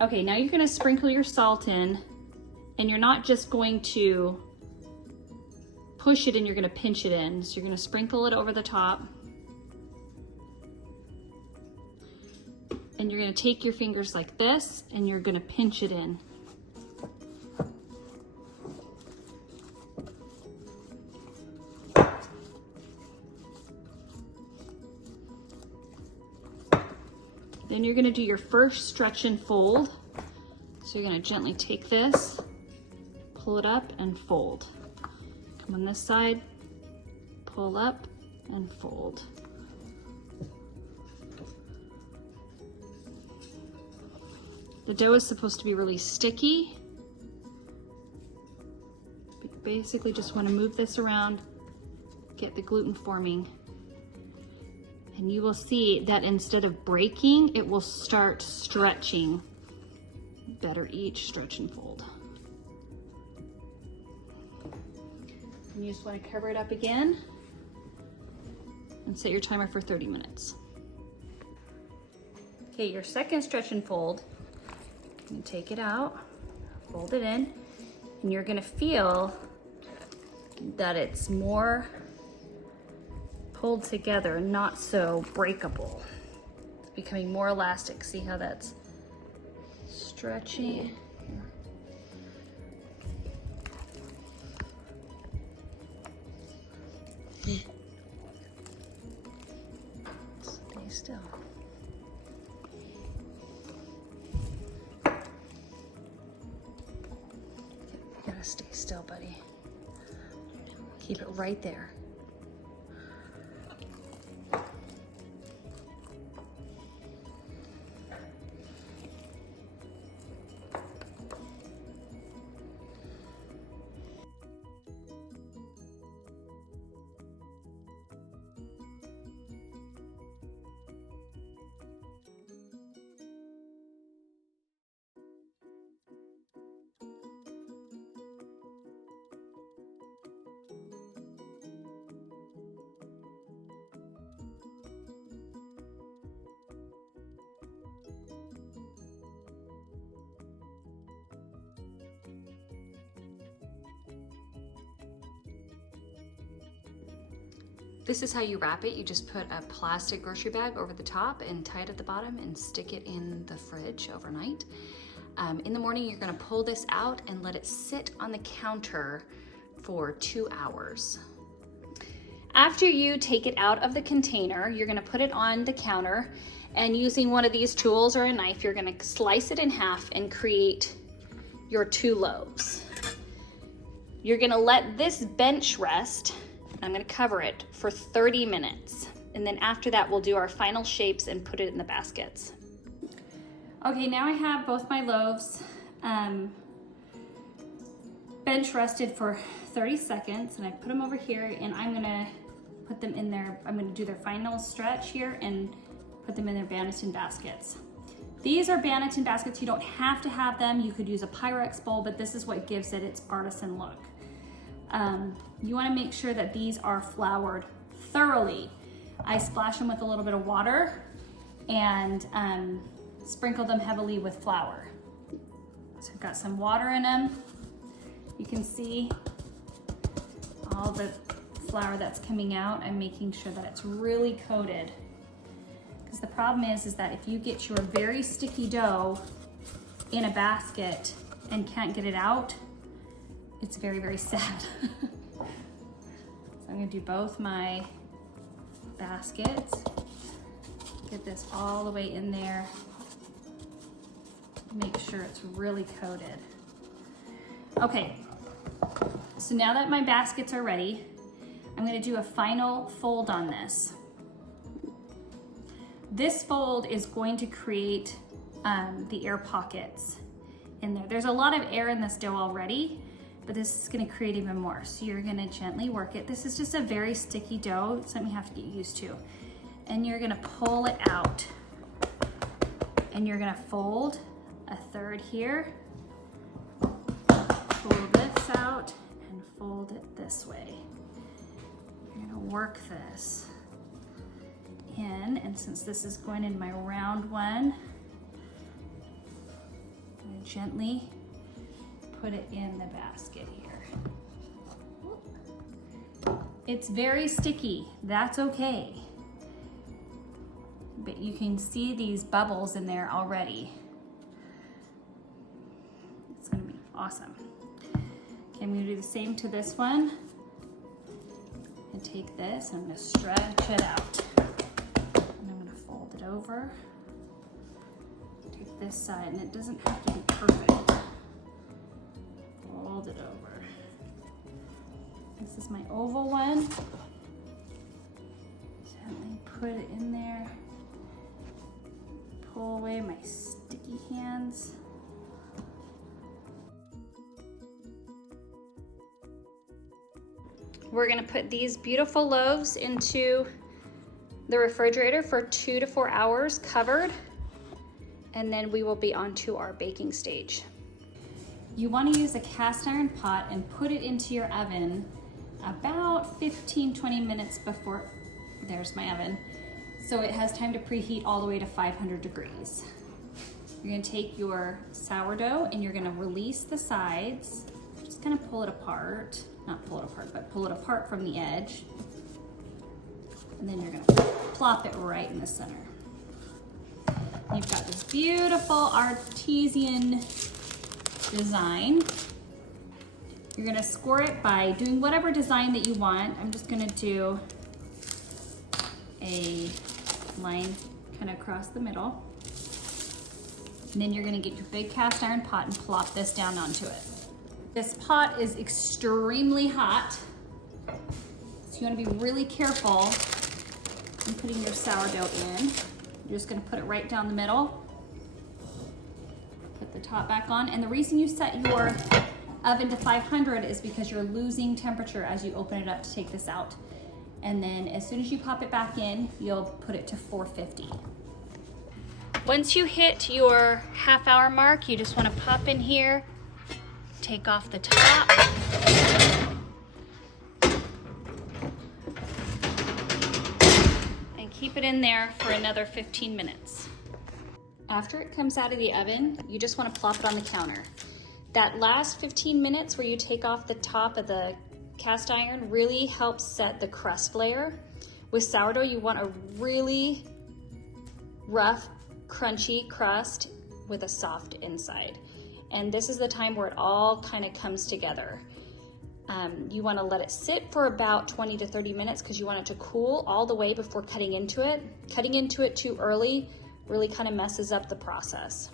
Okay, now you're gonna sprinkle your salt in, and you're not just going to push it in, you're gonna pinch it in. So you're gonna sprinkle it over the top. And you're gonna take your fingers like this, and you're gonna pinch it in. Then you're gonna do your first stretch and fold. So you're gonna gently take this, pull it up and fold. Come on this side, pull up and fold. The dough is supposed to be really sticky. But you basically just wanna move this around, get the gluten forming. And you will see that instead of breaking, it will start stretching. Better each stretch and fold. And you just want to cover it up again and set your timer for 30 minutes. Okay, your second stretch and fold, you take it out, fold it in, and you're gonna feel that it's more pulled together, not so breakable. It's becoming more elastic. See how that's stretchy? Stay still. You gotta stay still, buddy. Keep it right there. This is how you wrap it. You just put a plastic grocery bag over the top and tie it at the bottom and stick it in the fridge overnight. In the morning, you're gonna pull this out and let it sit on the counter for 2 hours. After you take it out of the container, you're gonna put it on the counter, and using one of these tools or a knife, you're gonna slice it in half and create your 2 loaves. You're gonna let this bench rest. I'm gonna cover it for 30 minutes. And then after that, we'll do our final shapes and put it in the baskets. Okay, now I have both my loaves bench rested for 30 seconds, and I put them over here, and I'm gonna put them in there. I'm gonna do their final stretch here and put them in their Banneton baskets. These are Banneton baskets. You don't have to have them. You could use a Pyrex bowl, but this is what gives it its artisan look. You wanna make sure that these are floured thoroughly. I splash them with a little bit of water and sprinkle them heavily with flour. So I've got some water in them. You can see all the flour that's coming out. I'm making sure that it's really coated. Because the problem is that if you get your very sticky dough in a basket and can't get it out, it's very, very sad. So I'm gonna do both my baskets. Get this all the way in there. Make sure it's really coated. Okay, so now that my baskets are ready, I'm gonna do a final fold on this. This fold is going to create the air pockets in there. There's a lot of air in this dough already, but this is gonna create even more. So you're gonna gently work it. This is just a very sticky dough. It's something you have to get used to. And you're gonna pull it out. And you're gonna fold a third here. Pull this out and fold it this way. You're gonna work this in, and since this is going in my round one, gently put it in the basket here. It's very sticky, that's okay. But you can see these bubbles in there already. It's gonna be awesome. Okay, I'm gonna do the same to this one. And take this, I'm gonna stretch it out. And I'm gonna fold it over. Take this side, and it doesn't have to be perfect. Fold it over. This is my oval one. Gently put it in there. Pull away my sticky hands. We're gonna put these beautiful loaves into the refrigerator for 2 to 4 hours covered, and then we will be on to our baking stage. You wanna use a cast iron pot and put it into your oven about 15-20 minutes before, there's my oven, so it has time to preheat all the way to 500 degrees. You're gonna take your sourdough and you're gonna release the sides. Just gonna pull it apart. Not pull it apart, but pull it apart from the edge. And then you're gonna plop it right in the center. You've got this beautiful artesian design. You're gonna score it by doing whatever design that you want. I'm just gonna do a line kind of across the middle. And then you're gonna get your big cast iron pot and plop this down onto it. This pot is extremely hot, so you wanna be really careful in putting your sourdough in. You're just gonna put it right down the middle. Put the top back on, and the reason you set your oven to 500 is because you're losing temperature as you open it up to take this out. And then as soon as you pop it back in, you'll put it to 450. Once you hit your half-hour mark, you just wanna pop in here, take off the top. And keep it in there for another 15 minutes. After it comes out of the oven, you just want to plop it on the counter. That last 15 minutes where you take off the top of the cast iron really helps set the crust layer. With sourdough, you want a really rough, crunchy crust with a soft inside. And this is the time where it all kind of comes together. You want to let it sit for about 20 to 30 minutes because you want it to cool all the way before cutting into it. Cutting into it too early really kind of messes up the process.